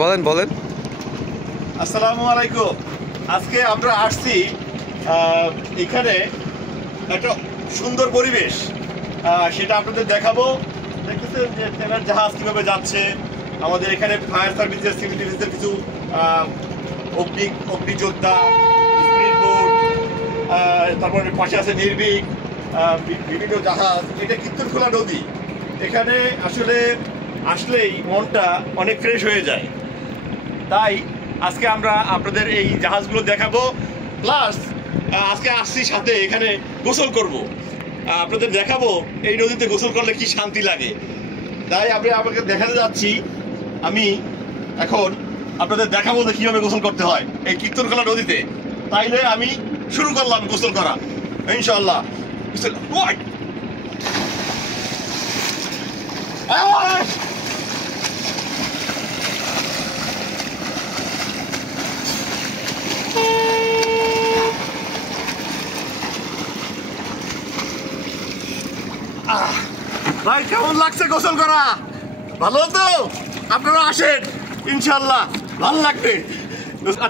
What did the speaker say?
বলেন বলেন। আসসালামু আলাইকুম। আজকে আমরা আসছি এখানে একটা সুন্দর পরিবেশ, সেটা আপনাদের দেখাবো। দেখতেছেন যে ট্রেনের জাহাজ কিভাবে যাচ্ছে। আমাদের এখানে ফায়ার সার্ভিসের, সিভিল ডিফেন্সের কিছু অগ্নিযোদ্ধা, স্পিড বোট, তারপরে পাশে আছে নির্ভীক, বিভিন্ন জাহাজ। এটা কীর্তনখোলা নদী। এখানে আসলে আসলেই মনটা অনেক ফ্রেশ হয়ে যায়। তাই আজকে আমরা আপনাদের এই জাহাজগুলো দেখাবো, প্লাস আজকে আসছি সাথে এখানে গোসল করব। আপনাদের দেখাবো এই নদীতে গোসল করলে কি শান্তি লাগে। তাই আমরা আপনাকে দেখাতে যাচ্ছি। আমি এখন আপনাদের দেখাবো যে কীভাবে গোসল করতে হয় এই কীর্তনখোলা নদীতে। তাইলে আমি শুরু করলাম গোসল করা, ইনশাআল্লাহ। ভাই কেমন লাগছে গোসল করা? ভালো তো? আপনারা আসেন, ইনশাআল্লাহ ভালো লাগবে। আচ্ছা।